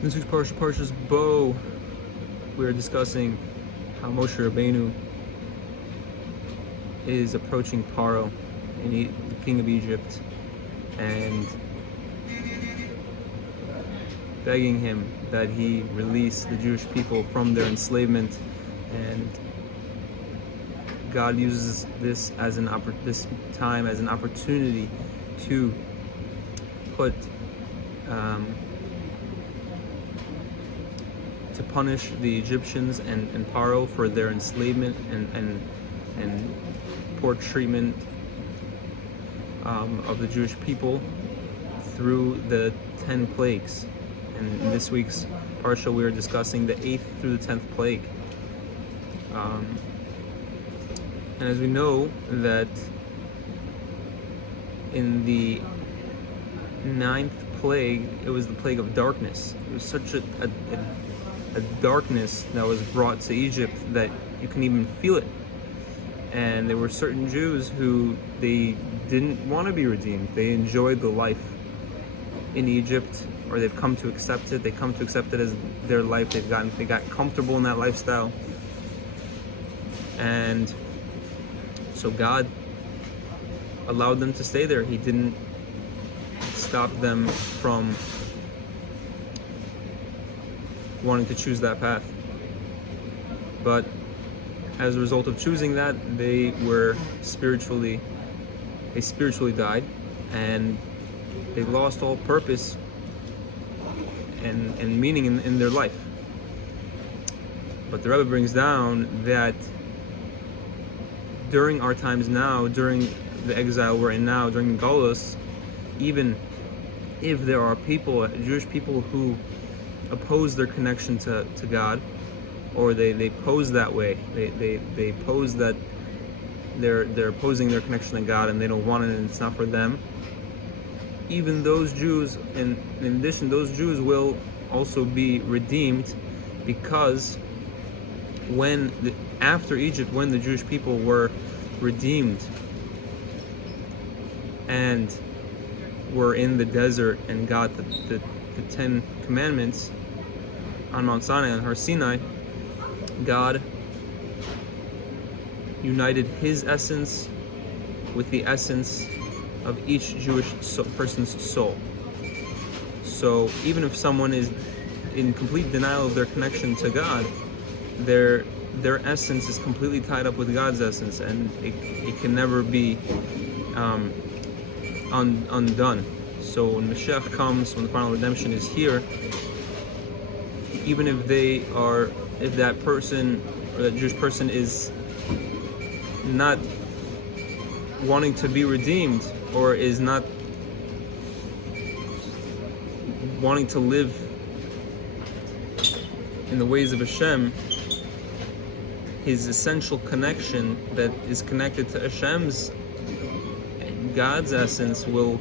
This week's Parshas Bo, we are discussing how Moshe Rabbeinu is approaching Pharaoh, the king of Egypt, and begging him that he release the Jewish people from their enslavement. And God uses this time as an opportunity to put to punish the Egyptians and Pharaoh for their enslavement and poor treatment of the Jewish people through the 10 plagues. And in this week's parsha, we are discussing the 8th through the 10th plague. And as we know that in the 9th plague, it was the plague of darkness. It was such a darkness that was brought to Egypt that you can even feel it. And there were certain Jews who they didn't want to be redeemed. They enjoyed the life in Egypt, or they've come to accept it. They come to accept it as their life. They got comfortable in that lifestyle. And so God allowed them to stay there. He didn't stop them from wanting to choose that path. But as a result of choosing that, they spiritually died, and they lost all purpose and meaning in their life. But the Rebbe brings down that during our times now, during the exile we're in now, during the Golus, even if there are people, Jewish people, who oppose their connection to God, or they pose that way, they pose that they're opposing their connection to God and they don't want it and it's not for them. Even those Jews, and in addition, those Jews will also be redeemed, because after Egypt, when the Jewish people were redeemed and were in the desert and got the 10 commandments on Mount Sinai, on Har Sinai, God united His essence with the essence of each Jewish person's soul. So even if someone is in complete denial of their connection to God, their essence is completely tied up with God's essence, and it can never be undone. So when Mashiach comes, when the final redemption is here, even if that person, or that Jewish person, is not wanting to be redeemed, or is not wanting to live in the ways of Hashem, his essential connection that is connected to Hashem's, God's essence, will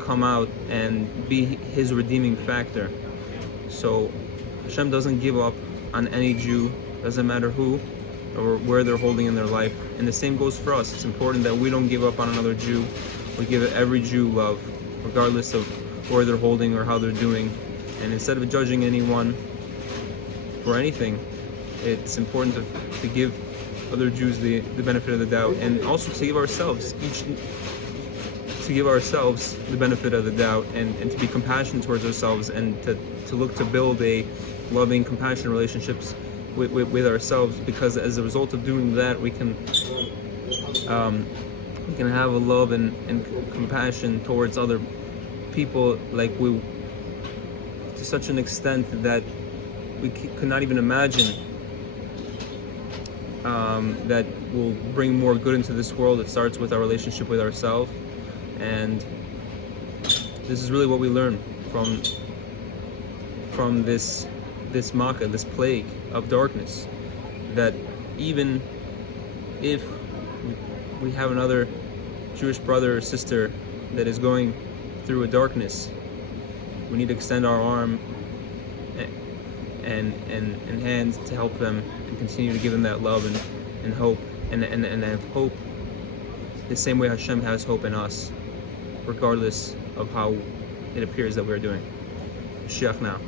come out and be his redeeming factor. So Hashem doesn't give up on any Jew, doesn't matter who or where they're holding in their life. And the same goes for us. It's important that we don't give up on another Jew. We give every Jew love, regardless of where they're holding or how they're doing. And instead of judging anyone for anything, it's important to give other Jews the benefit of the doubt, and also to give ourselves the benefit of the doubt, and to be compassionate towards ourselves, and to look to build a loving, compassionate relationships with ourselves, because as a result of doing that, we can have a love and compassion towards other people, to such an extent that we could not even imagine, that will bring more good into this world. It starts with our relationship with ourselves, and this is really what we learn from this makkah, this plague of darkness, that even if we have another Jewish brother or sister that is going through a darkness, we need to extend our arm and hand to help them, and continue to give them that love and hope, and have hope the same way Hashem has hope in us, regardless of how it appears that we're doing. Mashiach now.